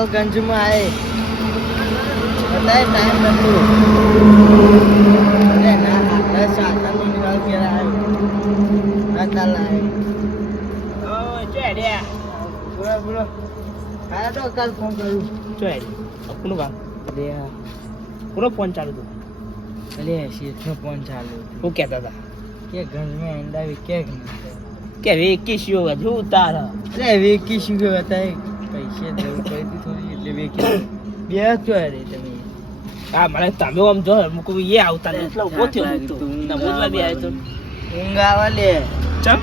लालगंज में आए बताए टाइम नतु अरे ना दस आता तो निकाल के आए ना कल आए ઓ ચોડ્યા बोलो बोलो आया तो कल फोन करूँ ચોડ્યા કોનું કામ अरे કોનો ફોન ચાલુ હતો अरे शेठ में फोन चालू હું કહેતા હતા के घर में अंडा भी क्या કે વેકેશીઓ હજુ તારા अरे वेकी शू के बताए पैसे जरूर पड़ी थी थोड़ी એટલે વેકી બે તો અરે તમે હા મને તમે આમ જો મુકુ એ આવતા ને એટલે ઉભો થયો હું તો નમોદવા બી આવ્યો તો ઊંઘ આવે લે ચમ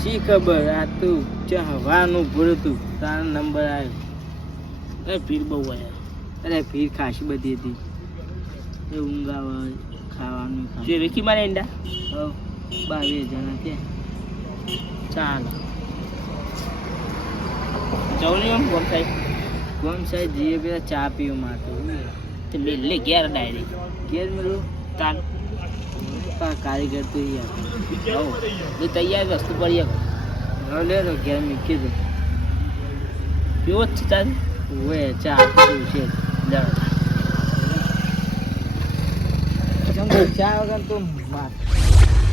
શી ખબર આ તું ચા હવાનું ભૂરતું તારો નંબર આવ્યો એ ભીડ બહુ હોય અરે ભીડ ખાસી બધી હતી એ ઊંઘ આવે ખાવાનું જે વેકી મારે ઈંડા 22 જણા છે ચાલો જવની આમ કોમ થાય કોમ સાહેબ જીએ પેલા ચા પીવા માટે તે મેલે ઘેર ડાયરેક્ટ ઘેર મેલું તાન કારીગર તો યાર એ તૈયાર વસ્તુ પડી હવે લે તો ઘેર મૂકી દે કેવો જ છે તાન ઓએ ચા પીવું છે ચા વગર તો માર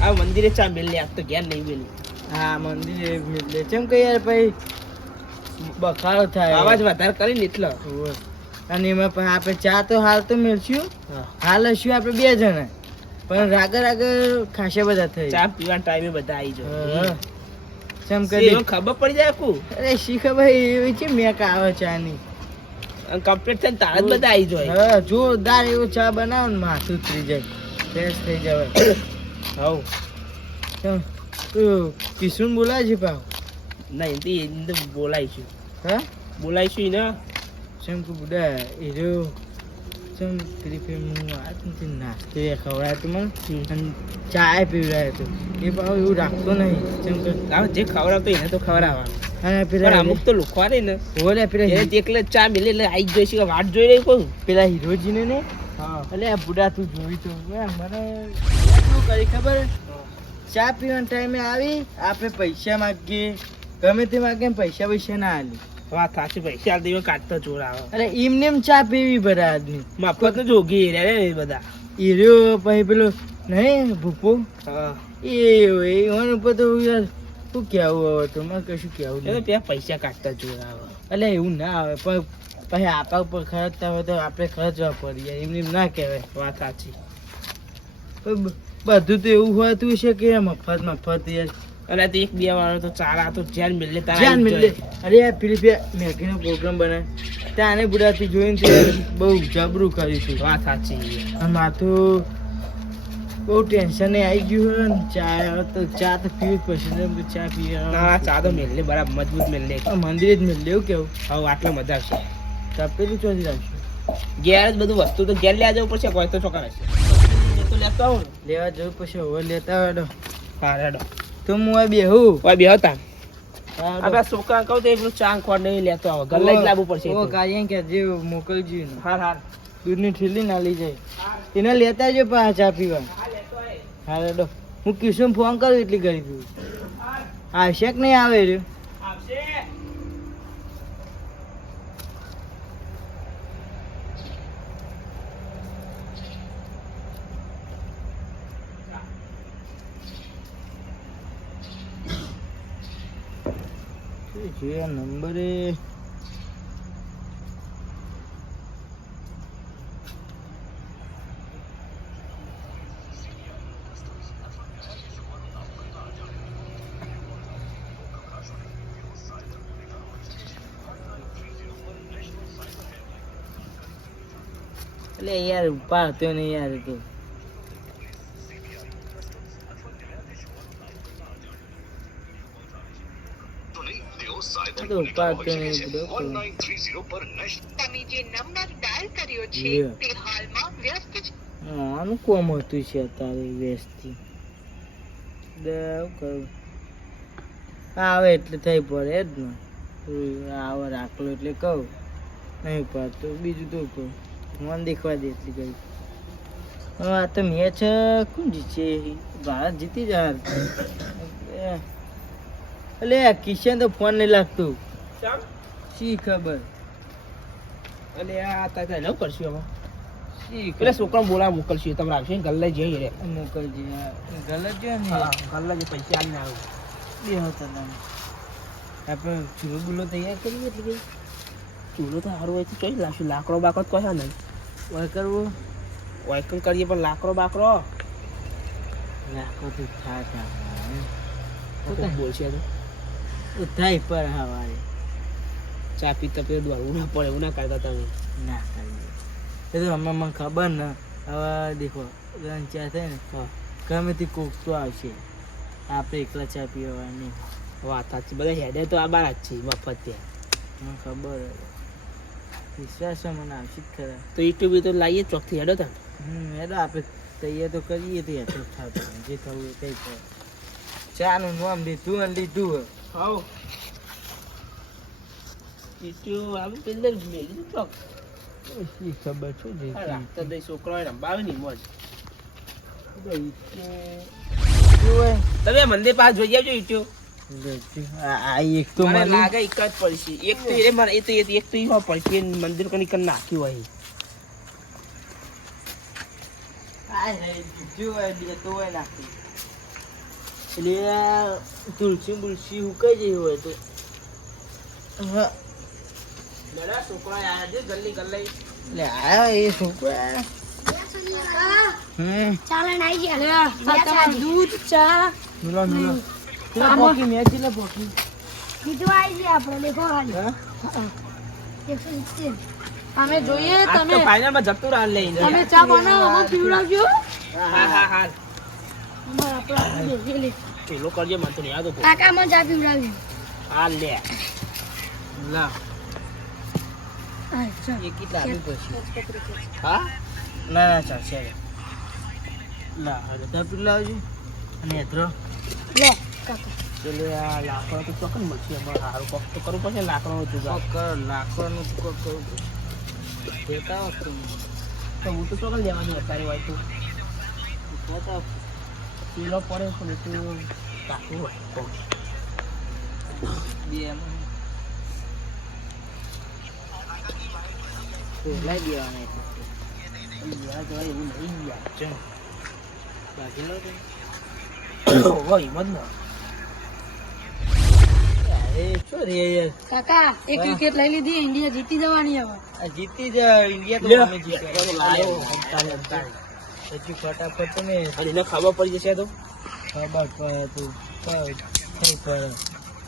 આ મંદિરે ચા મેલે આ તો ઘેર નહીં મેલે હા મંદિરે એટલે ચમ કે યાર ભાઈ બખાડો થાય અવાજ વધારે કરીને એટલે ઓવે. અને એમાં પછી આપણે ચા તો હાલ તો મેળશું હા. હાલ હશું આપણે 2 જણા પણ રાગર ખાસા બધા થઈ ચા પીવાના ટાઈમે બધા આવી જાય ચમ એ કરી ખબર પડી જાય કુ અરે શી ખબર એવી છે મેક આવે ચાની કમ્પ્લીટ થઈને તાર જ બધા આવી જાય હા જોરદાર એવો ચા બનાવો ને માથું ઉતરી જાય ફ્રેશ થઈ જાય હવ ચમ તું કિશુન બોલાય છે પાવ નહીં તે એને બોલાઈશું હા બોલાઈશું ને ચમ કે બુડા હીરો ચમ પેલી ફેર હું આ નથી નાસ્તો એ ખવડાય તો મને અને ચા પીવડાય તો એ પાવ એવું રાખતો નહીં ચમ કે હવે જે ખવડાવતો એને તો ખવડાવવાનું અને પણ પેલા અમુક તો લુખવા રહી ને ઓલે પેલા એને એકલે જ ચા મિલે એટલે આવી જ જોઈશું કે વાટ જોઈ રહી કહું પેલા હીરોજીને ને હા અલે આ બુડા તું જોઈ તો મને શું કરી ખબર ચા પીવાના ટાઈમે આવી આપણે પૈસા માગીએ ગમે તે માગીએ પૈસા ના આલી વાત સાચી પૈસા દેવો કાઢતો જોર આવે અરે એમને એમ ચા પીવી બરા આદમી મફત જ જોગી રે બધા હીરો પછી પેલો નહીં ભૂપો હા એ ઓન ઉપર તો યાર શું કહેવું હવે તો મારે કશું કહેવું એ તો નહીં ત્યાં પૈસા કાઢતા જોર આવે એટલે એવું ના આવે પણ પછી આપણા ઉપર ખર્ચતા હોય તો આપણે ખર્ચવા પડીએ એમને એમ ના કહેવાય વાત સાચી પણ બધું તો એવું હોતું છે કે મફત યાર અને તે એક બે વાળો તો ચારા તો જ્યાં મિલે જાન મિલે અરે યાર પેલી બે મેગીનો પ્રોગ્રામ બનાવે ત્યાં આને બુડાથી જોઈને તો યાર બહુ જબરું કરીશું વાત સાચી અને માથું બહુ ટેન્શન આવી ગયું હોય ને ચા તો પીવી જ પડશે ને ચા પીવે ના ચા તો મેલે બરાબર મજબૂત મેલે મંદિરે જ મેળ લેવું કેવું હવે આટલા મજા આવશે તપેલું ચોથી રાખશું ઘેર જ બધું વસ્તુ તો ઘેર લેવા જવું પડશે કોઈ તો ચોકા રહેશે એ તો લેતા આવું ને લેવા જવું પછી હવે લેતા હોય હા રેડો તો હું આ બેહું ઓય બે હતા આપણે છોકરા કહું તો એટલું ચા ખોડ નહીં લેતો આવે ઘર લઈ જ લાવવું પડશે ઓ કાર્ય કે જે મોકલજો ને હાર હાર દૂધની ઠેલી ના લઈ જાય એને લેતા આવજો પા ચા પીવા હા રેડો હું કિશન ફોન કરું એટલી કરી દઉં આવશે કે નહીં આવે રે આવશે જે નંબરે એટલે યાર ઉપાડ હતો ને યાર તો ઉપાડ હતો ને બધો તમે જે નંબર ડાયલ કર્યો છે તે હાલમાં વ્યસ્ત છે. આનું કોમ હતું છે અત્યારે વેસ્ટથી દેવ કરું આવે એટલે થઈ પડે જ ને આવે રાખલો એટલે કહું નહીં પાડતો બીજું તો કહું મન દેખવા દે એટલી કરી આ તો મેચ કોણ જીતશે ભારત જીતી જાય એટલે કિશન તો ફોન નહીં લાગતું શી ખબર અને આ તાતા લવ કરશું હવે શી પેલા છોકરાને બોલાવ મોકલશું તમે રાખશો ગલ્લે જઈએ રે મોકલજે ગલત જો ને ગલ્લે જે પૈસા આવીને આવું બે હતા તમે આપણે ચૂલો બુલો તૈયાર કરીએ એટલે કે ચૂલો તો સારું હોય તો ચોઈ લાવશું લાકડો બાકડો તો કશા નહીં ઓય કરવું વાયકલ કરીએ પણ લાકડો બાકડો રાખો તો થાય તો બોલશે તો થાય પર હવારે ચા પીતા પીતા દોડવું ના પડે એવું ના કરતા તમે ના કરીએ એ તો હમણાં મને ખબર ને હવે દેખો લંચ ચા થાય ને હા ગમે તે કોક તો આવશે આપણે એકલા ચા પીવાની વાત સાચી બધા હેડે તો આ બાર જ છે મફત ત્યાં મને ખબર વિશ્વાસ છે મને આવશે જ ખરા તો યુટ્યુબ તો લાવીએ ચોકથી હેડો તા એટલે આપણે તૈયાર તો કરીએ તો હેઠો થતું જે થવું એ કંઈ કરે ચાનું નામ લીધું અને લીધું હાઉ યુટ્યુબ આપણે પેલે મેલી ચોક શી ખબર શું જે રાખતા દઈ છોકરો રંબાવે નહીં મોજ તમે મંદિર પાસે જોઈ આવજો યુટ્યુબ આ એક તો મને મને લાગે એક જ પડશે એક તો એ મને એક તો ઈ પડશે મંદિર કની કન નાખ્યું હોય એટલે તુલસી બુલસી હુકાઈ જઈ હોય તો હા મેરા છોકરા આયા છે ગલ્લી ગલ્લે એટલે આયા એ છોકરા દૂધ ચા મિલો મિલો પેલા પોકી મેં છે પોકી બીજું આવી જાય આપણે દેખો ખાલી હા 170 અમે જોઈએ આ તો તમે ફાઇનલમાં જતું રાન લઈને તમે ચા બનાવો અમે પીવડાવજો હા હા હા અમાર આપણે દેલી પેલો કરજે મને તો નહીં આવતો કાકા મને ચા પીવડાવજો હા લે લા હા ચાલ એ કેટલા આપી પછી હા ના ના ચાલશે લા હવે તો પેલા આવજો અને એધરો લે કાકા એટલે આ લાકડો તો ચોકન મળશે અમારે સારું કોક તો કરવું પડશે લાકડાનું જુગાડ કર લાકડાનું કોક કરવું દેતા વખતે તો હું તો ચોકન લેવાની અત્યારે હોય તો દેતા પેલો પડે પણ તું કાકું હોય કોક બે એમ પેલા દેવાના યાર તો એવું નહીં યાર ચમ બાકી લો હોય મત ના અરે શું રે યાર કાકા એક વિકેટ લઈ લીધી ઇન્ડિયા જીતી જવાની હવે આ જીતી જાય ઇન્ડિયા તો અમે જીતે હજુ ફટાફટ તમે અને એને ખબર પડી જશે તો ખબર પડે તું કઈ પડે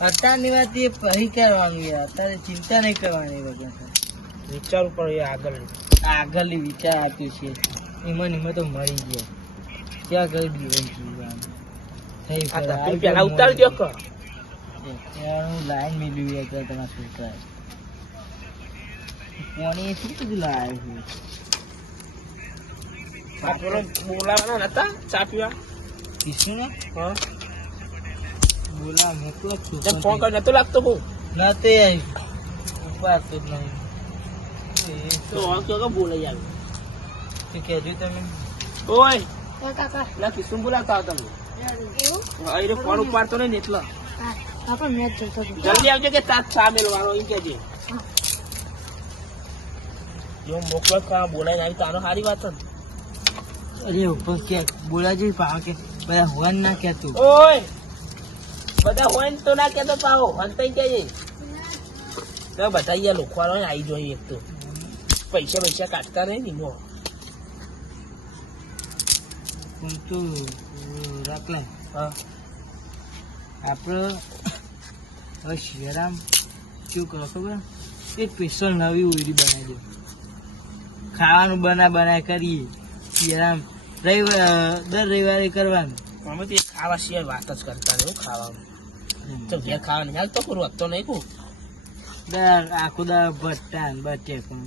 અત્યારની વાત એ પછી કરવાનું યાર અત્યારે ચિંતા નહીં કરવાની વગર વિચારવું પડે આગળ આગળની વિચાર આપ્યું છે એમાં તો મરી ગયા ક્યાં કરી દીધું જીવવાનું થઈ પડે પેલા ઉતારજો કે હું લાઈન મેળવી હતા તમારા છોકરાએ પાણી શું બધું લાવ્યું આ પેલો બોલાવાના નતા ચા પીવા છે કીશું ને હા બોલા મોકલો છું તે ફોન કરી નતો લાગતો બહુ ના તે ઉપાડતો જ નહીં તો કે બોલાઈ આવે તો કહેજો તમે ઓય કાકા ના કિસ્મ બોલાવતા હતા તમે એવું અહીં ફોન ઉપાડતો નહીં ને એટલા હા આપણે મેચ જોતો હતો જલ્દી આવજો કે તાત ચા મેળવાનો એમ કહેજે જો મોકલો કા બોલાઈને આવી તારો સારી વાત છે અરે ઉપર કે બોલાજો પાવ કે બધા હોન ના કહેતું ઓય બધા હોય ને તો ના કહેતો પાવો હંતાઈ કહેજે તો બધા અહીંયા લોખવાળો આવી જોઈએ એક તો પૈસા કાઢતા નહીં ને મો તું રાખલે હા આપણે હવે શિયારામ શું કરો ખબર એ સ્પેશિયલ નવી ઉડી બનાવી દો ખાવાનું બનાય કરીએ શિયારામ દર રવિવારે કરવાનું અમે તો ખાવા સિવાય વાત જ કરતા રહે ખાવાનું તો ઘેર ખાવાની હાલ તો કરું તો નહીં કહું દર આખું દર બટાન બટેકું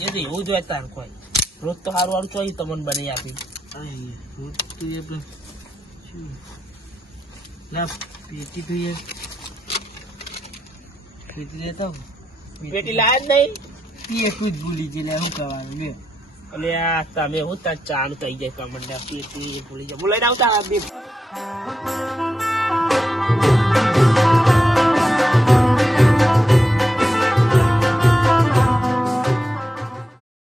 એ તો એવું જ હોય તાર કોઈ રોજ તો સારું સારું ચોઈ તમને બની આપી તું એ પણ ના પેટી તું એ પેટી લેતા પેટી લાયા જ નહીં પેટું જ ભૂલી જઈને શું કરવાનું લે અને આ તમે હું તાર ચાલુ થઈ જાય કમંડા પેટી ભૂલી જાય બોલાઈને આવતા બે